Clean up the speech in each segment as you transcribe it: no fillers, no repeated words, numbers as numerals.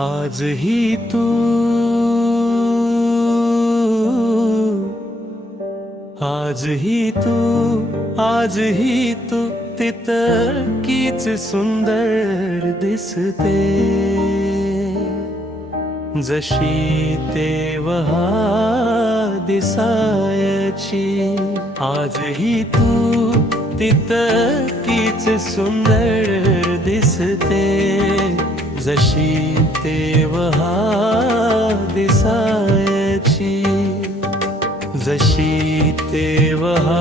आजही तू, आजही तू, आजही तू तितकीच सुंदर दिसते, जशी तेव्हा दिसायची. आजही तू तितकीच सुंदर दिसते, जशी तेव्हा दिसायची, जशी तेव्हा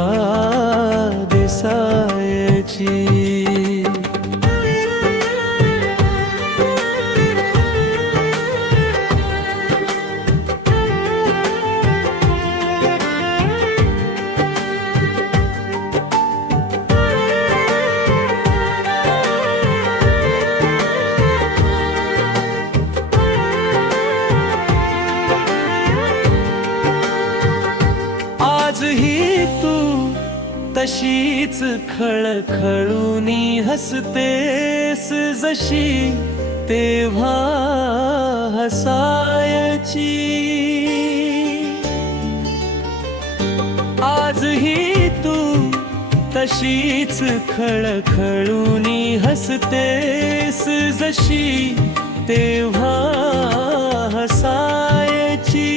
दिसायची. आजही तू तशीच खळखळूनी हसतेस, जशी तेव्हा हसायची. आजही तू तशीच खळखळूनी हसतेस, जशी तेव्हा हसायची,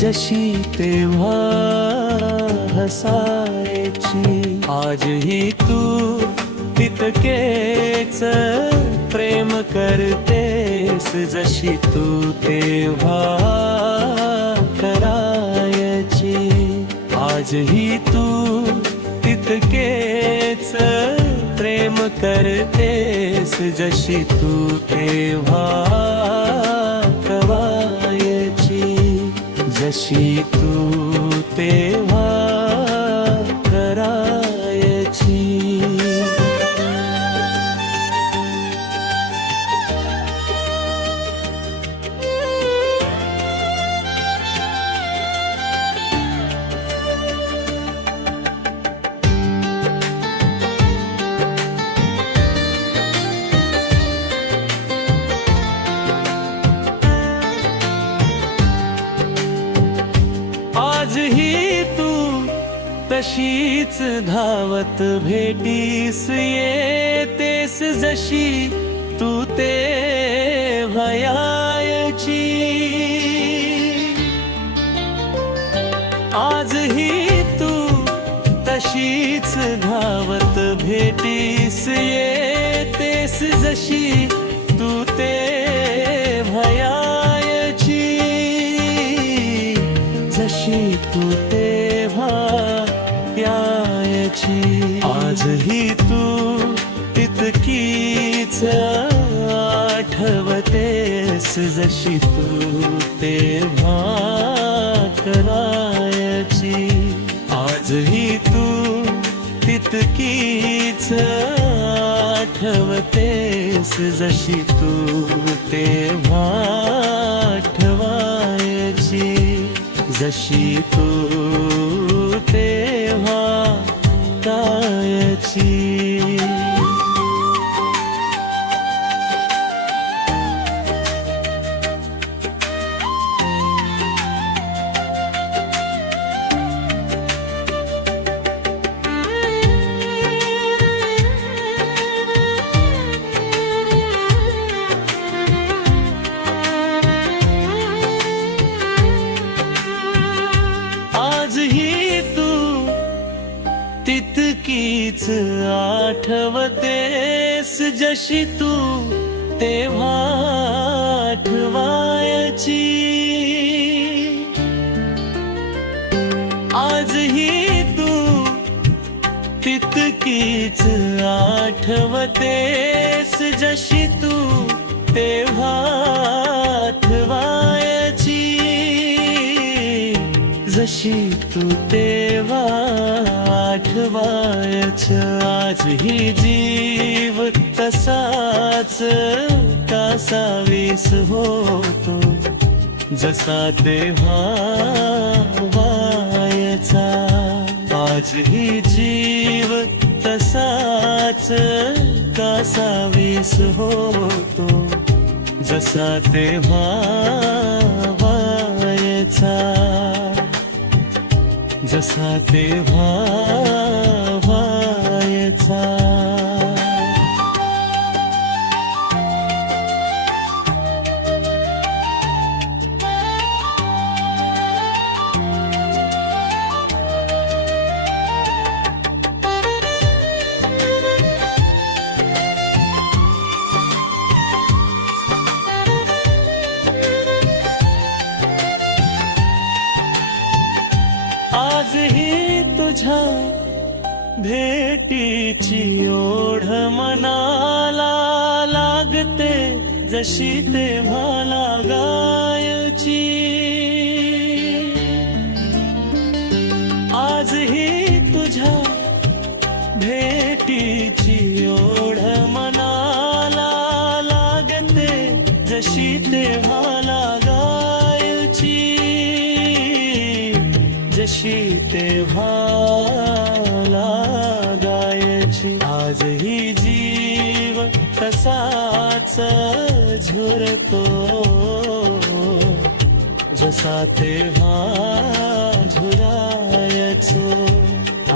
जशी तेव्हा हसायची. आजही तू तितकेच प्रेम करतेस, जशी तू तेव्हा करायची. आजही तू तितकेच प्रेम करतेस, जशी तू तेव्हा करायची, जशी तू तेव्हा करायची. आजही तू तशीच धावत भेटीस येतेस, जशी तू तेव्हा यायची. आजही तू तशीच धावत भेटीस येतेस, जशी तू तेव्हा यायची, जशी तू तेव्हा यायची. आजही तू तितकीच आठवतेस, जशी तू तेव्हा करायची. आजही तू तितकीच आठवतेस, जशी तू तेव्हा आठवायची, जशी तू तेव्हा करायची. आजही तू तितकीच आठवतेस, जशी तू तेव्हा आठवायची. आजही तू तितकीच आठवतेस, जशी तू तेव्हा आठवायची, जशी तू तेव्हा आठवायच. आजही जीव तसाच कासावीस होतो, जसा तेव्हा व्हायचा. आजही जीव तसाच कासा वीस होतो जसा तेव्हा व्हायचा, जसा तेव्हा व्हायचा. आजही तुझ्या भेटीची ओढ मनाला लागते जशी तेव्हा लागायची. आजही तुझ्या भेटीची ओढ मनाला लागते जशी तेव्हा लागायची, जशी तेव्हा लागायची. आजही जीव तसाच झुरतो जसा तेव्हा झुरायचो.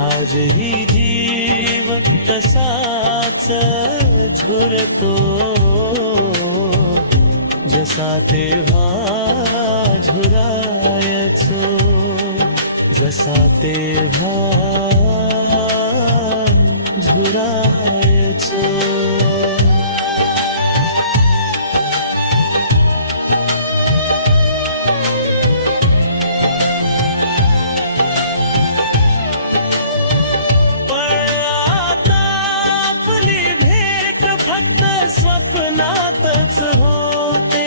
आजही जीव तसाच झुरतो जसा तेव्हा झुरायचो, जसा तेव्हा झुरायचो. पण आता आपली भेट फक्त स्वप्नातच होते.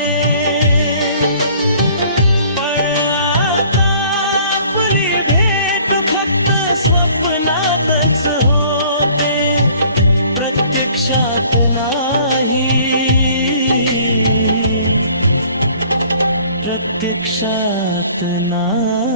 स्वप्नातच होते प्रत्यक्षात नाही, प्रत्यक्षात नाही.